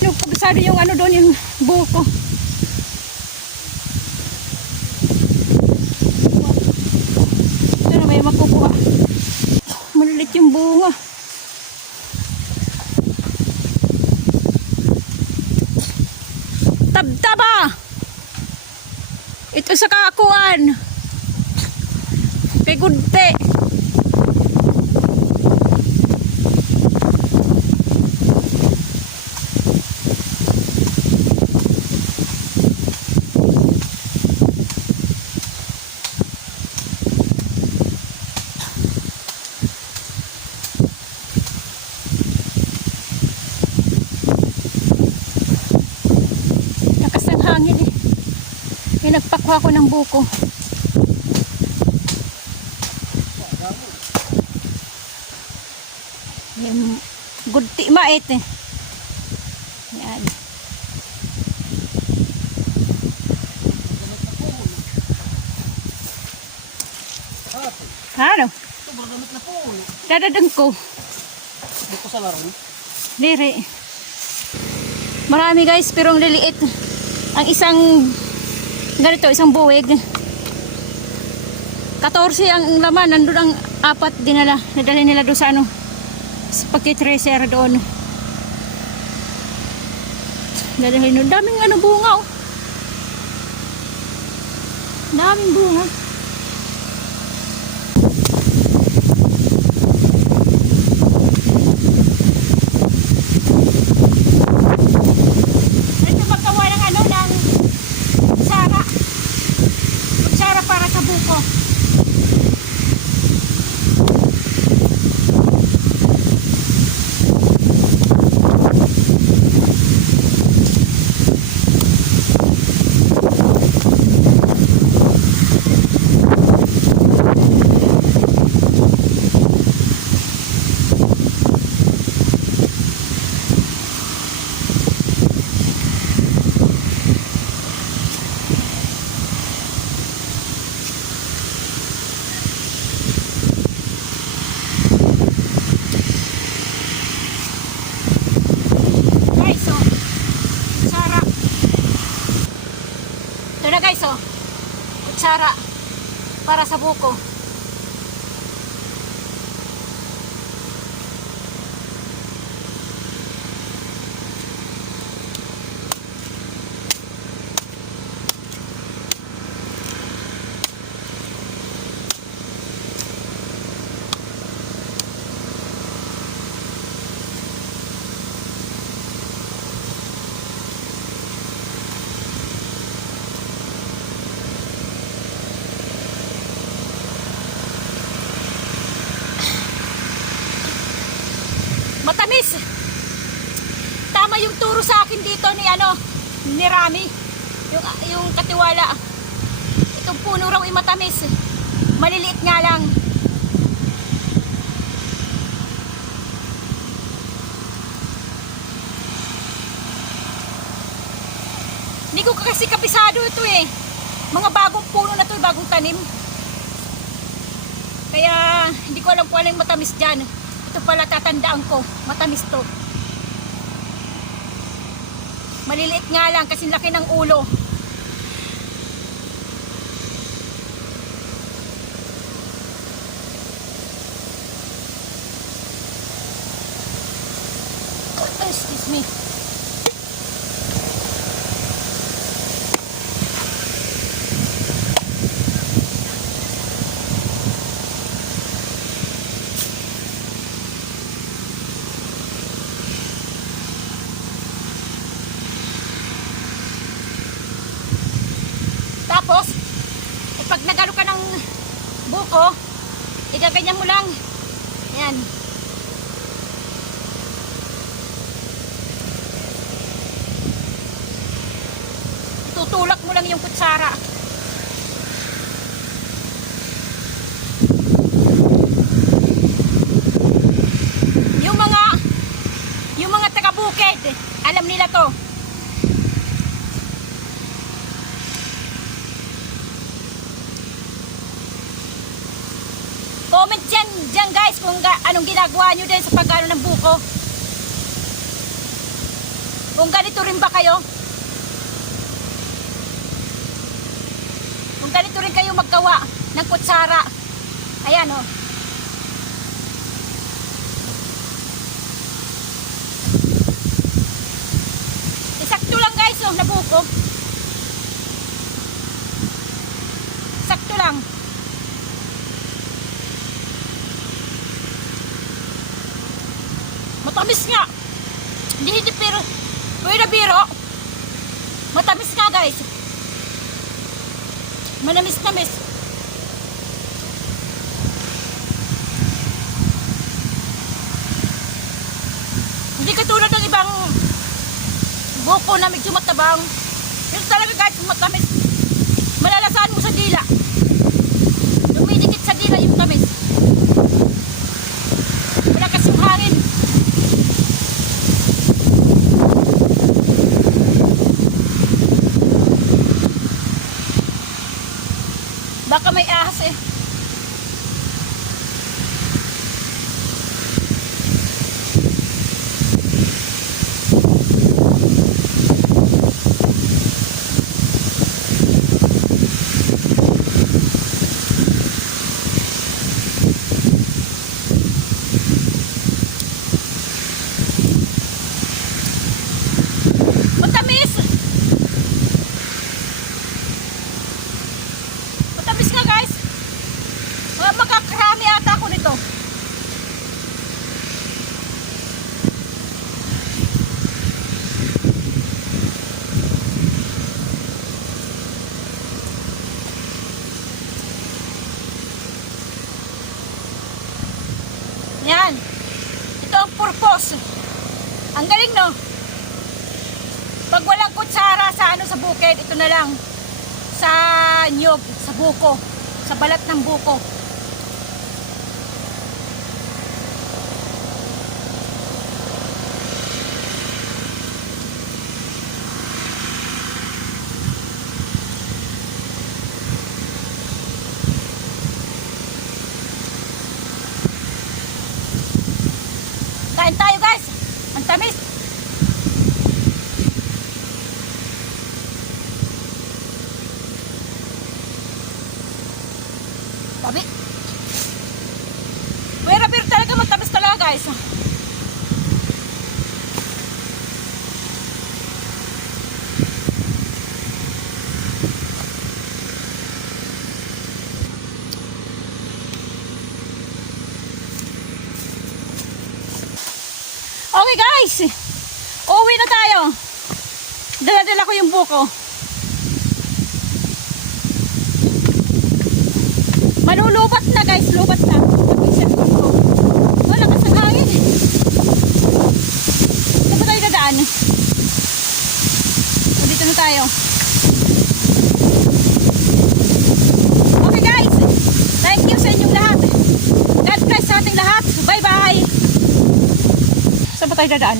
Yung kabisado yung ano doon, yung buko. Pero may makukuha. Malilit yung bunga. Tabtaba! Ito sa kakuan. Kay Gudte. Lakas ng hangin eh. Nagpakwa ko ng buko. Yung gudti mait eh. Yan. Ano? Sobrang gamit na po. Dadadang ko. Dito sa laro. Diri. Marami guys, pero ang liliit. Ang isang ganito, isang buwig. 14 ang laman, nandun ang apat dinala. Nadali nila doon sa ano, sa pagkitreser doon. Dadalhin doon. Daming ano bunga oh. Daming bunga. Ito magkawa ng ano, ng kutsara. Kutsara para sa buko. Guys, oh. Kutsara. Ito na guys, oh. Kutsara. Para sa buko. Matamis. Tama yung turo sa akin dito ni ano, ni Rami. Yung, yung katiwala. Itong puno raw ay matamis. Maliliit nga lang. Hindi ko kasi kapisado ito eh. Mga bagong puno na to, eh, bagong tanim. Kaya hindi ko alam kung ano yung matamis dyan. Ito pala tatandaan ko. Matamis to. Maliliit nga lang kasi laki ng ulo. Excuse me. Tapos, eh, pag nagalo ka ng buko, igaganyan mo lang. Yan. Itutulak mo lang yung kutsara. bukid. Alam nila to. Comment dyan, dyan guys kung anong ginagawa nyo din sa pagkano ng buko. Kung ganito rin ba kayo? Kung ganito rin kayo maggawa ng kutsara. Ayan oh. Sakto lang guys oh, nabuko. Sakto lang. Matamis nga. Hindi, hindi pero, pwede biro. Matamis nga guys. Manamis-namis. Hindi katulad ng ibang buko na medyo matabang. Yung talaga guys, matamis. Malalasaan mo sa dila. Dumidikit sa dila yung tamis. Malakas yung hangin. Baka may ahas eh. Matamis! Matamis nga guys. Mga makakarami ata ako nito. Yan. Ito ang purpose. Ang galing no? Pag walang kutsara sa ano sa bukid, ito na lang. Sa nyog, sa buko. Sa balat ng buko. Kain tayo guys. Ang tamis. Tabi. Pero pero talaga matamis talaga guys. Okay guys. Uwi na tayo. Dala-dala ko yung buko. Malulubat na guys, lubat na. Wala ka sa hangin. Saan ba tayo dadaan? O, dito na tayo. Okay guys, thank you sa inyong lahat. God bless sa ating lahat. Bye bye. Saan ba tayo dadaan?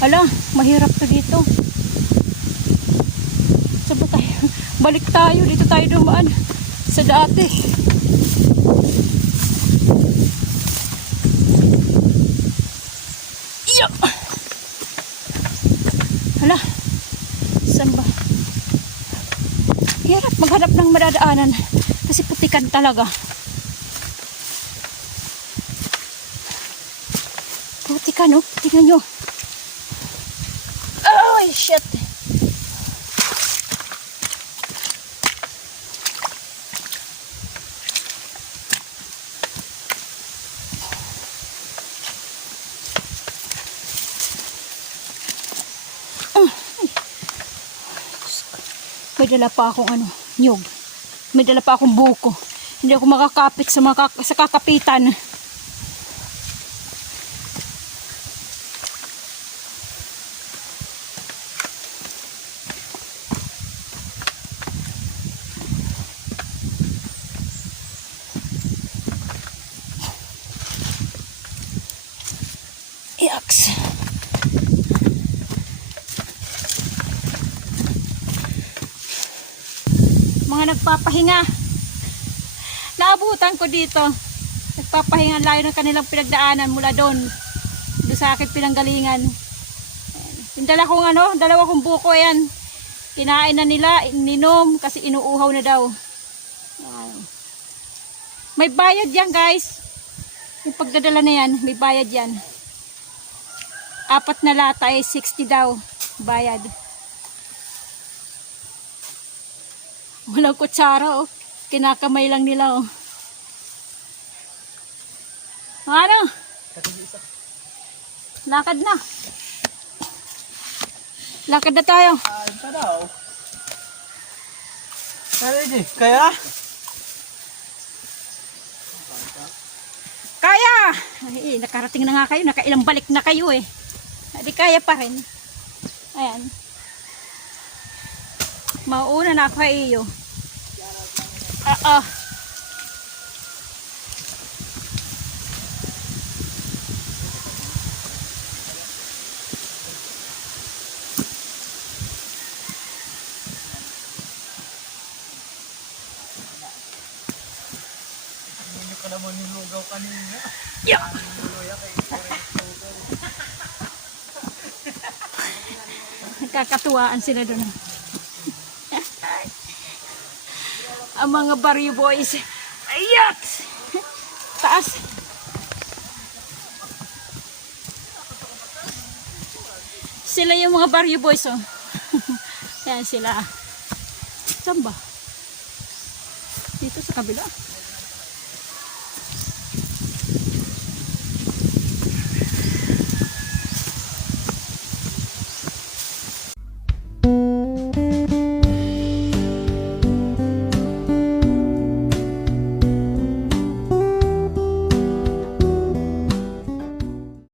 Hala, mahirap to dito. Saan ba tayo? Balik tayo, dito tayo dumaan. Sa dati. Saan ba? Hirap maghanap ng madadaanan kasi putikan talaga. Putikan oh, tingnan nyo. Ay, shit. May dala pa akong ano, nyog. May dala pa akong buko. Hindi ako makakapit sa, mga sa kakapitan. Nagpapahinga. Naabutan ko dito. Nagpapahinga layo ng kanilang pinagdaanan mula doon. Doon sa akin pinanggalingan. Yung dala kong ano, dalawa kong buko yan. Kinain na nila, ininom kasi inuuhaw na daw. May bayad yan guys. Yung pagdadala na yan, may bayad yan. Apat na lata ay 60 daw. Bayad. Walang kutsara oh. Kinakamay lang nila oh. Ano? Lakad na. Lakad na tayo. Daw. Kaya Kaya? Kaya! Ay, nakarating na nga kayo. Nakailang balik na kayo eh. Hindi kaya pa rin. Ayan. Mauna na ako iyo. Oo. Hindi ka naman yung lugaw kanina. Yeah. Nakakatuwaan sila doon. Ang mga barrio boys. Ayat! Taas. Sila yung mga barrio boys, oh. Yan sila. Saan ba? Dito sa kabila.